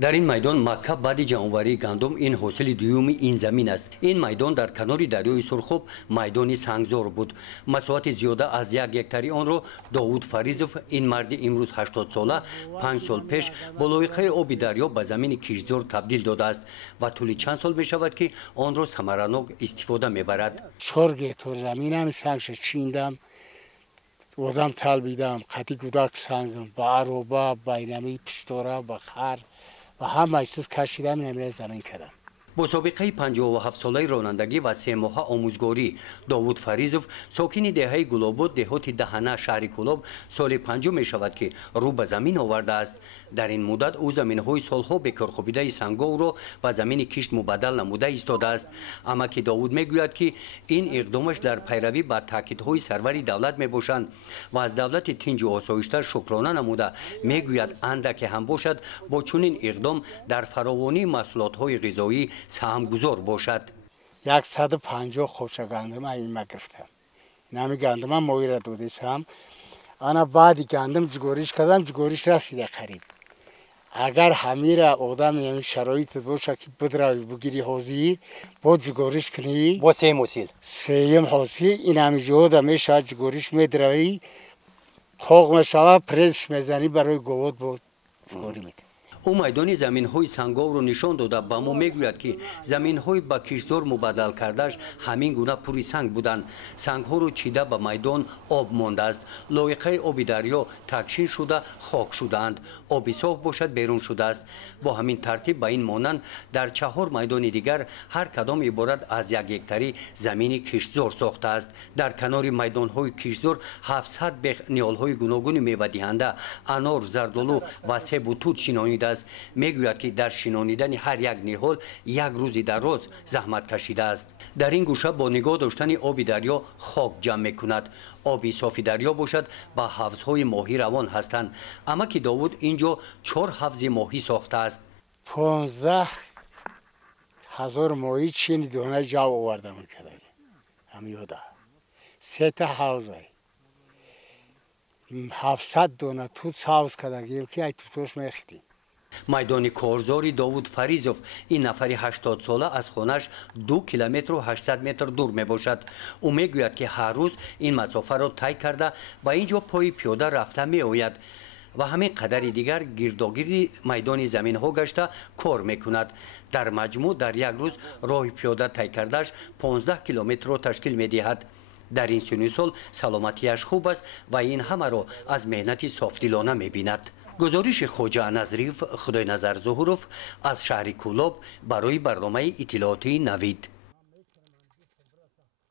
در این میدان مکه بعد جمع‌آوری گندم این حاصل دومی این زمین است. این میدان در کنار دریای سرخاب میدانی سنگزور بود. مساحت زیاده از 1 هکتاری آن را داوود فریزوف، این مرد امروز 80 ساله 5 سال پیش با لایقه آب دریا به زمین کشتزار تبدیل داده است و طول چند سال می شود که آن را ثمراناک استفاده می برد. 4 گیتار زمینم سنگش چیندم، آدم طلبیدم، قطی کودک سنگم، با عروبه، بینمی پشتوره، با خر و همه چیز کشیدم نمیره زمین کردم. با سابقه 57 ساله رانندگی و 3 ماه آموزگاری، داوود فریزوف ساکن دهه گلابود دهات دهنه شهر کولاب سال 5 می شود که رو به زمین آورده است. در این مدت او زمین‌های سالها بکار خوابیده سنگ‌ها را به زمین کشت مبدل نموده ایستاده است. اما که داوود میگوید که این اقدامش در پیروی به تاکیدهای سرور دولت میباشند و از دولت تنج و آسایش‌تر شکرانه نموده. میگوید اندک هم باشد با چنین اقدام در فراوانی محصولات‌های غذایی سهم گذار باشد. 150 خوشه گندم این ما گرفتم. نمی گندم مویره دودیسم. آنا بعدی گندم جگوریش کردم، جگوریش رسیده قریب. اگر همیره آدم یعنی شرایط باشه که بدروی بگیری حاضی با جگوریش کنی با 3 موسیل 3 حاضی این همی جهود میشه جگوریش میدروی خوق میشه پرزش میزنی برای گواد با جگوری میده. او میدان زمین‌های سنگاو را نشان داده به ما میگوید که زمین‌های با کشتزار مبادل کردهش همین گونه پوری سنگ بودند. سنگ‌ها را چیده به میدان آب مانده است. لایقه آب دریا تکشین شده خاک شدند. آب صاف باشد بیرون شده است. با همین ترتیب به این مانند در 4 میدان دیگر هر کدام عبارت از 1 هکتاری زمین کشتزار ساخته است. در کنار میدان‌های کشتزار 700 بیخ نیال‌های گوناگون میوه دهنده، انار، زردآلو و سیب و توت شینانیده. میگوید که در شینانیدن هر یک نهال 1 روز دراز زحمت کشیده است. در این گوشه با نگاه داشتن آب دریا خاک جمع میکند. آب صاف دریا باشد با حوضهای ماهی روان هستند. اما که داوود اینجا 4 حوض ماهی ساخته است. 15,000 ماهی چین دانه جو آورده میکرد. همیوده 3 تا حوضه 700 دانه توت حوض کرده که ای توتش میختی. میدان کارزاری داوود فریزوف این نفر 80 ساله از خانه‌اش 2 کیلومتر و 800 متر دور می باشد. او میگوید که هر روز این مسافت را طی کرده و اینجا پای پیاده رفته می آید و همین قدر دیگر گرداگیری میدان زمین ها گشته کار می کند. در مجموع در یک روز راه پیاده طی کردهش 15 کیلومتر را تشکیل می دهد. در این سن سال سلامتیش خوب است و این همه را از مهنت صافدلانه می بیند. گزارش خواجه نظریف خدای نظر ظهوروف از شهر کولاب برای برنامه اطلاعاتی نوید.